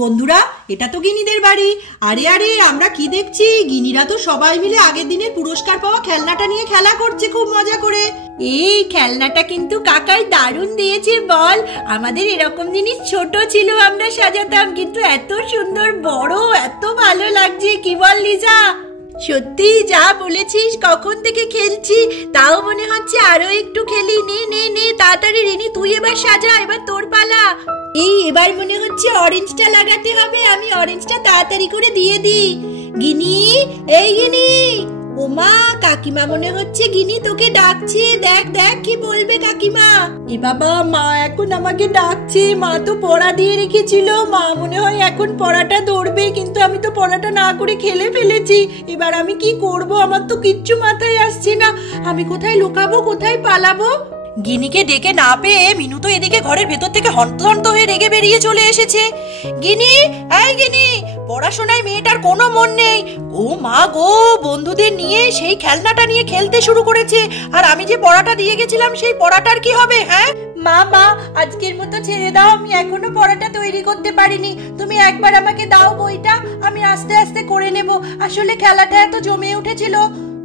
বন্ধুরা, এটা তো গিনিদের বাড়ি। আরে আরে, আমরা কি দেখছি, গিনিরা তো সবাই মিলে আগের দিনের পুরস্কার পাওয়া খেলনাটা নিয়ে খেলা করছে খুব মজা করে। এই খেলনাটা কিন্তু কাকাই দারুণ দিয়েছে বল। আমাদের এরকম জিনিস ছোট ছিল আমরা সাজাতাম, কিন্তু এত সুন্দর বড়, এত ভালো লাগছে, কি বল লিজা? সত্যি যা বলেছিস, কখন থেকে খেলছি, তাও মনে হচ্ছে আরো একটু খেলি। নে নে নে তাড়াতাড়ি রিনি, তুই এবার সাজা, এবার তোর পালা। এই এবার মনে হচ্ছে অরেঞ্জটা লাগাতে হবে, আমি অরেঞ্জটা তাড়াতাড়ি করে দিয়ে দিই। গিনি, এই গিনি। ওমা, কাকিমা মনে হচ্ছে গিনি তোকে ডাকছে, দেখ দেখ কি বলবে কাকিমা। এ বাবা, মা এখন আমাকে ডাকছে। মা তো পড়া দিয়ে রেখেছিল, মা মনে হয় এখন পড়াটা ধরবে, কিন্তু আমি তো পড়াটা না করে খেলে ফেলেছি। এবার আমি কি করব, আমার তো কিচ্ছু মাথায় আসছে না। আমি কোথায় লুকাবো, কোথায় পালাবো? গিনিকে ডেকে না পেয়ে মিনু তো এদিকে ঘরের ভেতর থেকে হন্তদন্ত হয়ে রেগে বেরিয়ে চলে এসেছে। গিনি, এই গিনি, পড়াশোনায় মেয়েটার কোনো মন নেই। ও মা গো, বন্ধুদের নিয়ে সেই খেলনাটা নিয়ে খেলতে শুরু করেছে। আর আমি যে পড়াটা দিয়ে গেছিলাম, সেই পড়াটার কি হবে? হ্যাঁ মা, মা আজকের মতো ছেড়ে দাও, আমি এখনো পড়াটা তৈরি করতে পারিনি। তুমি একবার আমাকে দাও বইটা, আমি আস্তে আস্তে করে নেব। আসলে খেলাটা এত জমে উঠেছিল,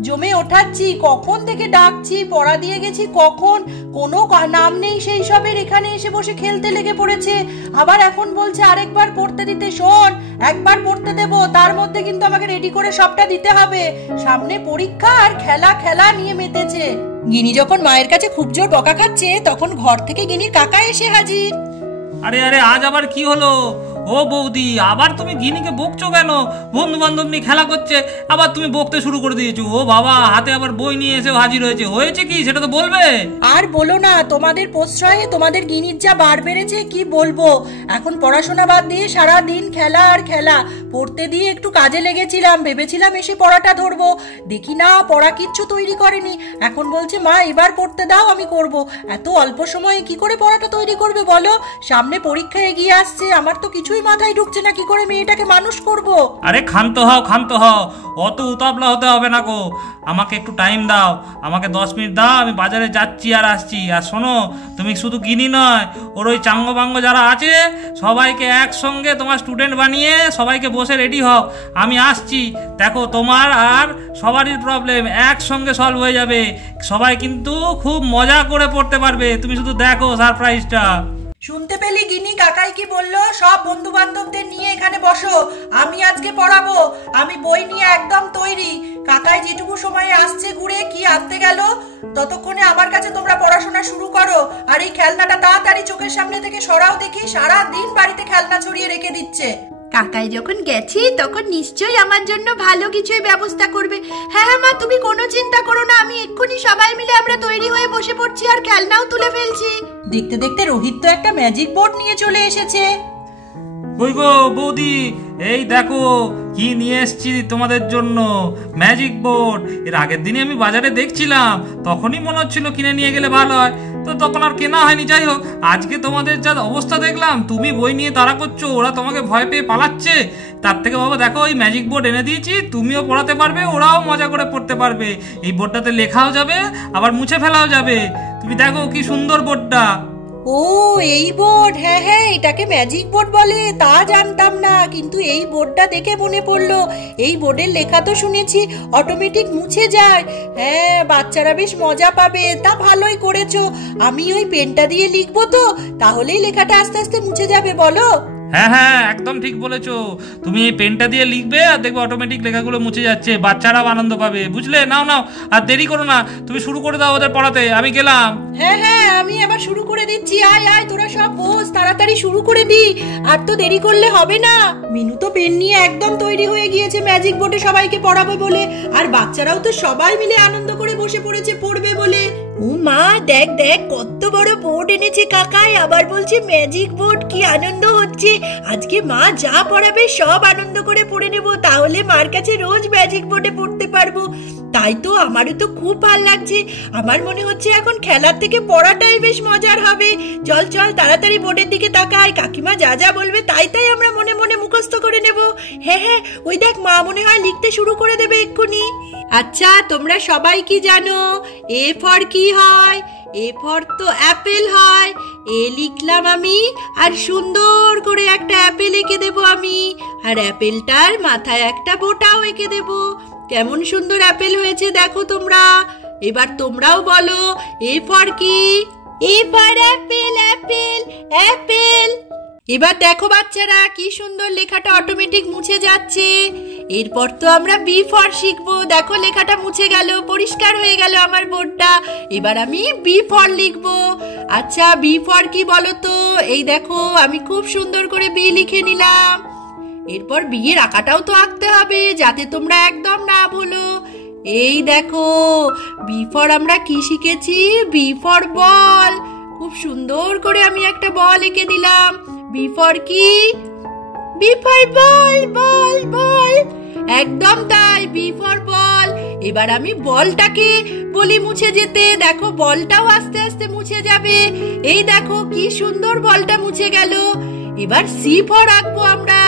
জমে ওঠাচ্ছি, কখন থেকে ডাকছি, পড়া দিয়ে গেছি কখন, কোনো নাম নেই সেই সবের। এখানে এসে বসে খেলতে লেগে পড়েছে, আবার এখন বলছে আরেকবার পড়তে দিতে। শোন, একবার পড়তে দেব, তার মধ্যে কিন্তু আমাকে রেডি করে সবটা দিতে হবে। সামনে পরীক্ষা আর খেলা, খেলা নিয়ে মেতেছে। গিনি যখন মায়ের কাছে খুব জোর বকা খাচ্ছে, তখন ঘর থেকে গিনির কাকা এসে হাজির। আরে আরে, আজ আবার কি হলো? ও বৌদি, আবার তুমি গিনিকে বকছো কেন? বন্ধু বান্ধব নিয়ে খেলা করছে, আবার তুমি বকতে শুরু করে দিয়েছো। ও বাবা, হাতে আবার বই নিয়ে এসে হাজির হয়েছে। হয়েছে কি সেটা তো বলবে। আর বলো না, তোমাদের প্রশ্রয়ে তোমাদের গিনির যা বার বেড়েছে কি বলবো। এখন পড়াশোনা বাদ দিয়ে সারা দিন খেলা আর খেলা। পড়তে দিয়ে একটু কাজে লেগেছিলাম, ভেবেছিলাম এসে পড়াটা ধরবো, দেখি না পড়া কিচ্ছু তৈরি করেনি। এখন বলছে মা এবার পড়তে দাও, আমি করব। এত অল্প সময়ে কি করে পড়াটা তৈরি করবে বলো? সামনে পরীক্ষা এগিয়ে আসছে, আমার তো কিছুই মাথায় ঢুকছে না, কি করে মেয়েটাকে মানুষ করব। আরে ক্ষান্ত হও, ক্ষান্ত হও, অত উতাবলা হতে হবে না গো। আমাকে একটু টাইম দাও, আমাকে 10 মিনিট দাও, আমি বাজারে যাচ্ছি আর আসছি। আর শোনো, তুমি শুধু গিনি নয়, ওর ওই চাঙ্গ বাঙ্গ যারা আছে সবাইকে একসঙ্গে তোমার স্টুডেন্ট বানিয়ে সবাইকে বসে রেডি হও, আমি আসছি। দেখো, তোমার আর সবারই প্রবলেম একসঙ্গে সলভ হয়ে যাবে। সবাই কিন্তু খুব মজা করে পড়তে পারবে, তুমি শুধু দেখো সারপ্রাইজটা। শুনতে পেলি গিনি, কাকাই কি বললো? সব বন্ধু বান্ধবদের নিয়ে এখানে বসো, আমি আজকে পড়াবো। আমি বই নিয়ে একদম তৈরি। কাকাই যেটুকু সময়ে আসছে ঘুরে কি আনতে গেল, ততক্ষণে আমার কাছে তোমরা পড়াশোনা শুরু করো। আর এই খেলনাটা তাড়াতাড়ি চোখের সামনে থেকে সরাও দেখি, সারা দিন বাড়িতে খেলনা ছড়িয়ে রেখে দিচ্ছে। কাকাই যখন গেছি তখন নিশ্চয়ই আমার জন্য ভালো কিছুই ব্যবস্থা করবে। হ্যাঁ হ্যাঁ মা, তুমি কোনো চিন্তা করো না, আমি এক্ষুনি সবাই মিলে আমরা তৈরি হয়ে বসে পড়ছি আর খেলনাও তুলে ফেলছি। দেখতে দেখতে রোহিত তো একটা ম্যাজিক বোর্ড নিয়ে চলে এসেছে। ওই গো বৌদি, এই দেখো কি নিয়ে এসছি তোমাদের জন্য, ম্যাজিক বোর্ড। এর আগের দিনে আমি বাজারে দেখছিলাম, তখনই মনে হচ্ছিল কিনে নিয়ে গেলে ভালো হয়, তো তখন আর কেনা হয়নি। যাই হোক, আজকে তোমাদের যা অবস্থা দেখলাম, তুমি বই নিয়ে তাড়া করছো, ওরা তোমাকে ভয় পেয়ে পালাচ্ছে, তার থেকে বাবা দেখো এই ম্যাজিক বোর্ড এনে দিয়েছি, তুমিও পড়াতে পারবে, ওরাও মজা করে পড়তে পারবে। এই বোর্ডটাতে লেখাও যাবে, আবার মুছে ফেলাও যাবে। তুমি দেখো কি সুন্দর বোর্ডটা। ও এই বোর্ড, হ্যাঁ হ্যাঁ, এটাকে ম্যাজিক বোর্ড বলে, তা জানতাম না। কিন্তু এই বোর্ডটা দেখে মনে পড়লো, এই বোর্ডের লেখা তো শুনেছি অটোমেটিক মুছে যায়। হ্যাঁ, বাচ্চারা বেশ মজা পাবে, তা ভালোই করেছো। আমি ওই পেনটা দিয়ে লিখবো তো, তাহলেই লেখাটা আস্তে আস্তে মুছে যাবে, বলো? হ্যাঁ হ্যাঁ, একদম ঠিক বলেছো। তুমি এই পেনটা দিয়ে লিখবে আর দেখবে অটোমেটিক লেখাগুলো মুছে যাচ্ছে, বাচ্চারাও আনন্দ পাবে, বুঝলে? নাও নাও, আর দেরি করো না, তুমি শুরু করে দাও ওদের পড়াতে, আমি গেলাম। হ্যাঁ হ্যাঁ, আমি এবার শুরু করে দিচ্ছি। আয় আয়, তোরা সব বস, তাড়াতাড়ি শুরু করে দি, আর তো দেরি করলে হবে না। মিনু তো পেন নিয়ে একদম তৈরি হয়ে গিয়েছে ম্যাজিক বোর্ডে সবাইকে পড়াবে বলে, আর বাচ্চারাও তো সবাই মিলে আনন্দ করে বসে পড়েছে পড়বে বলে। ও মা, দেখ দেখ কত বড় বোর্ড এনেছে কাকাই, আবার বলছে ম্যাজিক বোর্ড, কি আনন্দ হচ্ছে। আজকে মা যা পড়াবে সব আনন্দ করে পড়ে নেব, তাহলে মার কাছে রোজ ম্যাজিক বোর্ডে পড়তে পারবো। তাই তো আমারও তো খুব ভালো লাগছে। আমার মনে হচ্ছে এখন খেলার থেকে পড়াটাই বেশ মজার হবে। চল চল তাড়াতাড়ি বোর্ডের দিকে তাকাই, কাকিমা যা যা বলবে তাই তাই আমরা মনে মনে মুখস্থ করে নেব। হ্যাঁ হ্যাঁ, ওই দেখ মা মনে হয় লিখতে শুরু করে দেবে এক্ষুনি। আচ্ছা, তোমরা সবাই কি জানো? এ ফর কি হয়? এ ফর তো অ্যাপেল হয়, এ লিখলাম আমি, আর সুন্দর করে একটা অ্যাপেল এঁকে দেবো আমি, আর অ্যাপেলটার মাথায় একটা বোটাও এঁকে দেবো। কেমন সুন্দর অ্যাপেল হয়েছে দেখো তোমরা। এবার তোমরাও বলো এ ফর কি? এ ফর অ্যাপেল, অ্যাপেল, অ্যাপেল। এবার দেখো বাচ্চারা কি সুন্দর লেখাটা অটোমেটিক মুছে যাচ্ছে। এরপর তো আমরা বি ফর শিখবো। দেখো লেখাটা মুছে গেল, পরিষ্কার হয়ে গেল আমার বোর্ডটা। এবার আমি বি ফর লিখবো। আচ্ছা বি ফর কি বলো তো? এই দেখো আমি খুব সুন্দর করে বি লিখে নিলাম। এরপর বি এর আঁকাটাও তো আঁকতে হবে যাতে তোমরা একদম না ভুলো। এই দেখো বি ফর আমরা কি শিখেছি? B for ball. খুব সুন্দর করে আমি একটা বল এঁকে দিলাম। বি ফর কি? B for ball, ball, ball. একদম তাই, বি ফর বল। এবার আমি বলটাকে বলি মুছে যেতে। দেখো বলটাও আস্তে আস্তে মুছে যাবে। এই দেখো কি সুন্দর বলটা মুছে গেল। এবার সি ফর আঁকবো আমরা।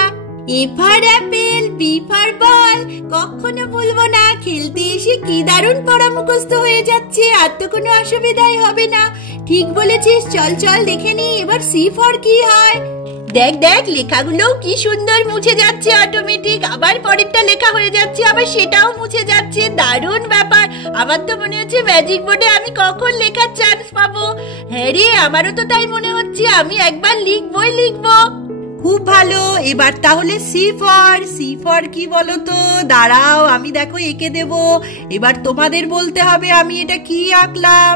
A for apple, B for ball. কখনো বলবো না, খেলতে এসে কি দারুণ পড়া মুখস্থ হয়ে যাচ্ছে, আর তো কোনো অসুবিধাই হবে না। ঠিক বলেছিস, চল চল দেখে নি এবার সি ফর কি হয়। দেখ দেখ লেখাগুলোও কি সুন্দর মুছে যাচ্ছে অটোমেটিক। আবার পরেরটা লেখা হয়ে যাচ্ছে, আবার সেটাও মুছে যাচ্ছে। দারুণ ব্যাপার। আমার তো মনে হচ্ছে ম্যাজিক বোর্ডে আমি কখন লেখার চান্স পাবো। হ্যাঁ রে, আমারও তো তাই মনে হচ্ছে। আমি একবার লিখবই লিখবো। খুব ভালো। এবার তাহলে সি ফর। সি ফর কি বলো তো? দাঁড়াও আমি দেখো এঁকে দেব। এবার তোমাদের বলতে হবে আমি এটা কি আঁকলাম।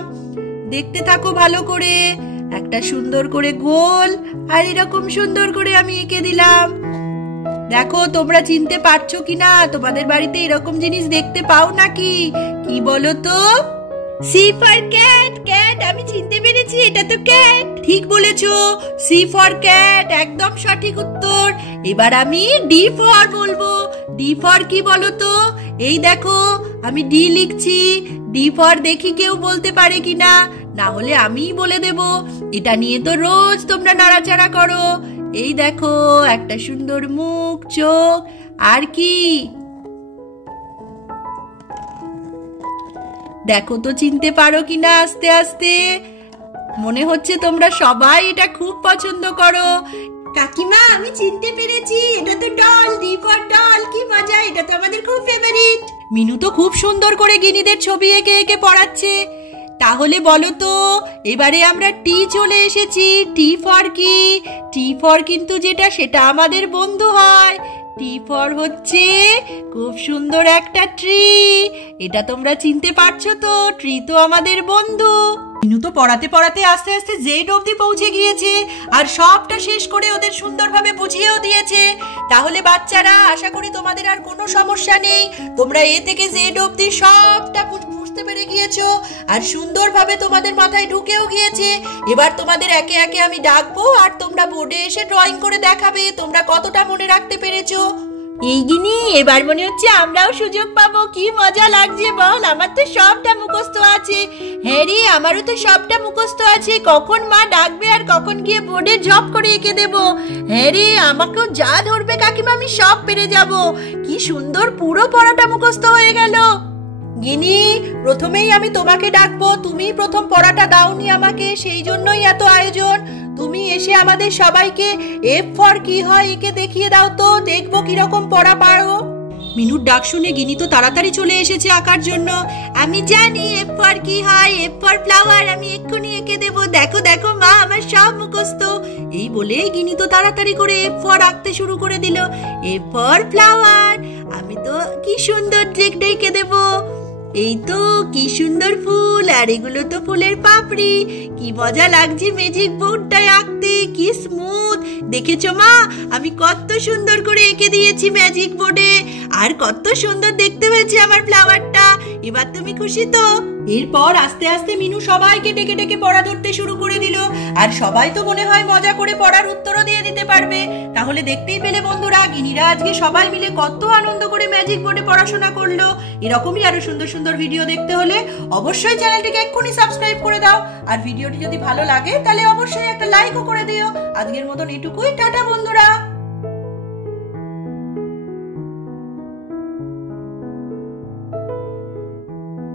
দেখতে থাকো ভালো করে। একটা সুন্দর করে গোল আর এরকম সুন্দর করে আমি এঁকে দিলাম। দেখো তোমরা চিনতে পারছো কিনা? তোমাদের বাড়িতে এরকম জিনিস দেখতে পাও নাকি? কি বলো তো? C for cat. ক্যাট, আমি চিনতে পেরেছি, এটা তো ক্যাট। ঠিক বলেছো, সি ফর ক্যাট, একদম সঠিক উত্তর। এবার আমি ডি ফর বলবো। ডি ফর কি বলো তো? এই দেখো আমি ডি লিখছি। ডি ফর দেখি কেউ বলতে পারে কিনা, না হলে আমিই বলে দেব। এটা নিয়ে তো রোজ তোমরা নাড়াচাড়া করো। এই দেখো একটা সুন্দর মুখ, চোখ, আর কি দেখো তো চিনতে পারো কিনা আস্তে আস্তে। মনে হচ্ছে তোমরা সবাই এটা খুব পছন্দ করো। কাকিমা আমি চিনতে পেরেছি, এটা তো ডল। D for doll. কি মজা, এটা তো আমাদের খুব ফেভারিট। মিনু তো খুব সুন্দর করে গিনিদের ছবি এঁকে এঁকে পড়াচ্ছে। তাহলে বলো তো এবারে আমরা টি চলে এসেছি। টি ফর কি? টি ফর কিন্তু যেটা সেটা আমাদের বন্ধু হয়। টি ফর হচ্ছে খুব সুন্দর একটা ট্রি। এটা তোমরা চিনতে পারছো তো? ট্রি তো আমাদের বন্ধু। মিনু তো পড়াতে পড়াতে আস্তে আস্তে জেড অবধি পৌঁছে গিয়েছে, আর সবটা শেষ করে ওদের সুন্দরভাবে বুঝিয়েও দিয়েছে। তাহলে বাচ্চারা আশা করি তোমাদের আর কোনো সমস্যা নেই। তোমরা এ থেকে জেড অবধি সবটা বুঝতে পেরে গিয়েছো, আর সুন্দরভাবে তোমাদের মাথায় ঢুকেও গিয়েছে। এবার তোমাদের একে একে আমি ডাকবো, আর তোমরা বোর্ডে এসে ড্রয়িং করে দেখাবে তোমরা কতটা মনে রাখতে পেরেছো। এই গিনি, এবার মনে হচ্ছে আমরাও সুযোগ পাবো। কি মজা লাগছে বল, আমার তো সবটা মুখস্থ আছে। হ্যাঁ রে, আমারও তো সবটা মুখস্থ আছে। কখন মা ডাকবে আর কখন গিয়ে বোর্ডে ঝপ করে এঁকে দেবো। হ্যাঁ রে, আমাকেও যা ধরবে কাকিমা আমি সব পেরে যাব। কি সুন্দর, পুরো পড়াটা মুখস্থ হয়ে গেল। গিনি, প্রথমেই আমি তোমাকে ডাকবো। তুমি প্রথম পড়াটা দাওনি আমাকে, সেই জন্যই এত আয়োজন। তুমি এসে আমাদের সবাইকে এফ ফর কি হয় একে দেখিয়ে দাও তো, দেখবো কিরকম পড়া পারো। মিনুর ডাক শুনে গিনি তো তাড়াতাড়ি চলে এসেছে আঁকার জন্য। আমি জানি এফ ফর কি হয়। এফ ফর ফ্লাওয়ার, আমি এক্ষুনি এঁকে দেবো। দেখো দেখো মা, আমার সব মুখস্থ। এই বলে গিনি তো তাড়াতাড়ি করে এফ ফর আঁকতে শুরু করে দিল। এফ ফর ফ্লাওয়ার, আমি তো কি সুন্দর এঁকে দেবো। এই তো কি সুন্দর ফুল, আর এগুলো তো ফুলের পাপড়ি। কি মজা লাগছে ম্যাজিক বোর্ডটায় আঁকতে, কি স্মুথ। দেখেছো মা, আমি কত সুন্দর করে এঁকে দিয়েছি ম্যাজিক বোর্ডে, আর কত সুন্দর দেখতে হয়েছে আমার ফ্লাওয়ারটা। এবার তুমি খুশি তো? এরপর আস্তে আস্তে মিনু সবাইকে ডেকে ডেকে পড়া ধরতে শুরু করে দিল, আর সবাই তো মনে হয় মজা করে পড়ার উত্তরও দিয়ে দিতে পারবে। তাহলে দেখতেই পেলে বন্ধুরা, গিনিরা আজকে সবাই মিলে কত আনন্দ করে ম্যাজিক বোর্ডে পড়াশোনা করলো। এরকমই আরো সুন্দর সুন্দর ভিডিও দেখতে হলে অবশ্যই চ্যানেলটিকে এক্ষুনি সাবস্ক্রাইব করে দাও, আর ভিডিওটি যদি ভালো লাগে তাহলে অবশ্যই একটা লাইকও করে দিও। আজকের মতন এটুকুই, টাটা বন্ধুরা।